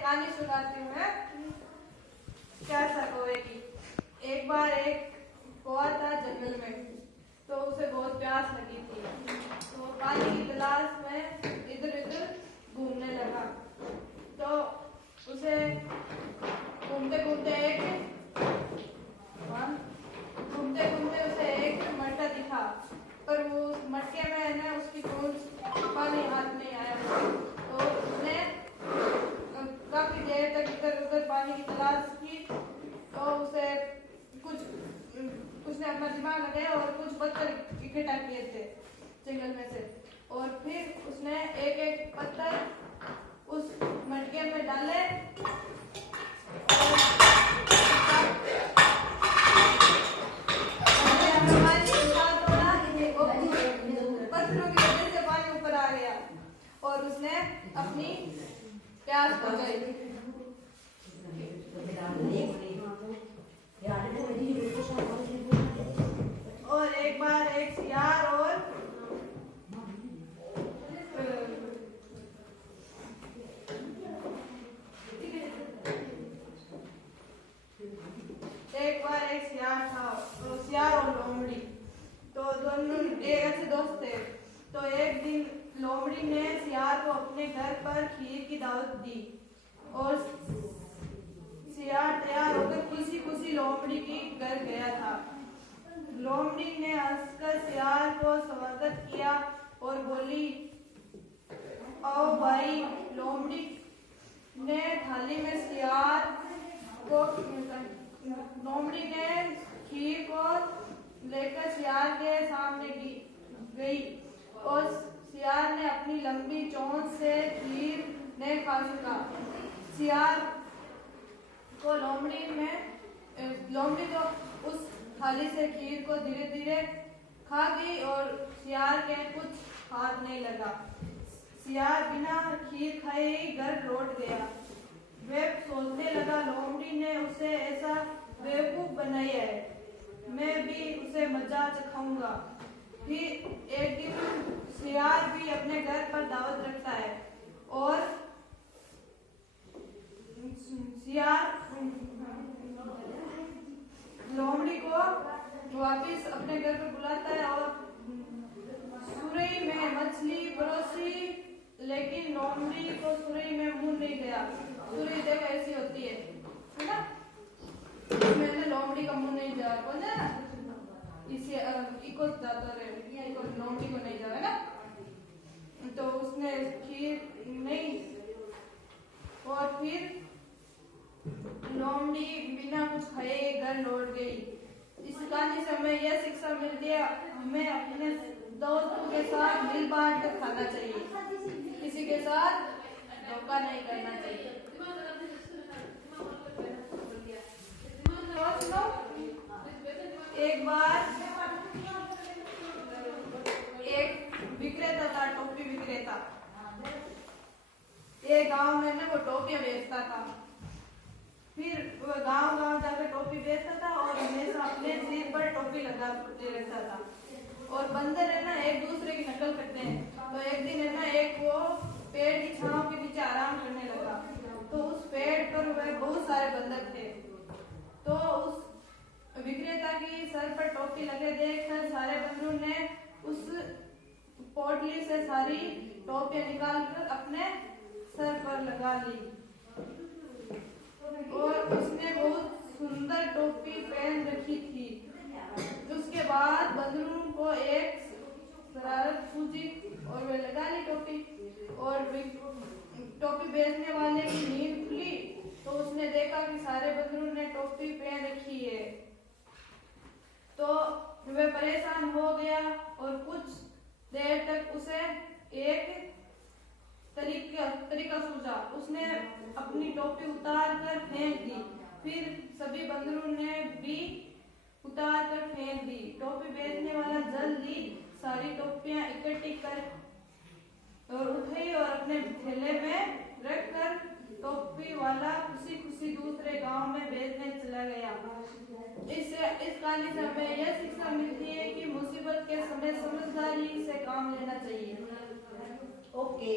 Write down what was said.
एक कहानी सुनाती हूँ मैं। क्या था कौवे की। एक बार एक कौवा था जंगल में, तो उसे बहुत प्यास लगी थी, तो पानी की तलाश में इधर उधर घूमने लगा। तो उसे घूमते घूमते उसे एक मटका दिखा, पर वो उस मटके में ना उसकी पूंछ पानी हाथ नहीं आया। तो उसने काफी देर तक इधर उधर पानी की तलाश की, तो उसने अपना दिमाग लगाया और कुछ पत्थर इकट्ठा किए थे जंगल में से, और फिर उसने एक एक पत्थर उस मटके में डाले और उसने अपनी प्यास बुझाई। और एक बार एक सियार और सियार और लोमड़ी, तो दोनों एक अच्छे दोस्त थे। तो एक दिन लोमड़ी ने सियार को अपने घर पर खीर की दावत दी, और सियार तैयार होकर खुशी खुशी लोमड़ी के घर गया था। लोमड़ी ने हंसकर सियार को स्वागत किया और बोली, आओ भाई। लोमड़ी ने थाली में लोमड़ी ने खीर को लेकर सियार के सामने गई, और सियार ने अपनी लंबी चोंच से खीर ने खा चुका। सियार को लोमड़ी तो उस थाली से खीर को धीरे धीरे खा गई, और सियार के कुछ हाथ नहीं लगा। सियार बिना खीर खाए ही घर लौट गया। वह सोचने लगा, लोमड़ी ने उसे ऐसा बेवकूफ बनाया है, मैं भी उसे मजा चखाऊंगा। फिर एक दिन सियार भी अपने घर पर दावत रखता है, और सियार लोमड़ी को वापिस अपने घर पर बुलाता है और सुरई में मछली परोसी, लेकिन लोमड़ी को सुरई में मुंह नहीं गया। सुरई देखो ऐसी होती है ना, मैंने लोमड़ी का मुंह नहीं जा बोल ना, इसे इको जाता रहे, इको लोमड़ी को नहीं जाए ना। तो उसने खीर नहीं, और फिर लोमड़ी बिना कुछ खाए घर लौट गई। इस कहानी से हमें यह शिक्षा मिलती है, हमें अपने दोस्तों के साथ मिल बांट कर खाना चाहिए, किसी के साथ धोखा नहीं करना चाहिए। एक बार एक विक्रेता था, टोपी विक्रेता। एक गांव में ना वो टोपियां बेचता था। फिर वो गांव जाकर टोपी बेचता था, और हमेशा अपने सिर पर टोपी लगाते रहता था। और बंदर है ना एक दूसरे की नकल करते हैं। तो एक दिन है ना एक वो पेड़ की छांव के नीचे आराम करने लगा, तो उस पेड़ पर वह बहुत सारे बंदर थे। तो उस विक्रेता की सर पर टोपी लगे देखकर सारे बंदरों ने उस पोटली से सारी टोपियां निकालकर अपने सर पर लगा ली, और उसने बहुत सुंदर टोपी पहन रखी थी। उसके बाद बंदरों को एक शरारत सूझी, और वे लगा ली टोपी, और टोपी बेचने वाले की नींद खुली, तो उसने देखा कि सारे बंदरों ने टोपी पहन रखी है। तो वह परेशान हो गया, और कुछ देर तक उसे एक तरीका सूझा। उसने अपनी टोपी उतार कर फेंक दी, फिर सभी बंदरों ने भी उतार कर फेंक दी। टोपी बेचने वाला जल्दी सारी टोपियां इकट्ठी कर और उठाई और अपने थैले में रखकर टोपी वाला खुशी खुशी दूसरे गांव में बेचने चला गया। इस कहानी से हमें यह शिक्षा मिलती है कि मुसीबत के समय समझदारी से काम लेना चाहिए। ओके।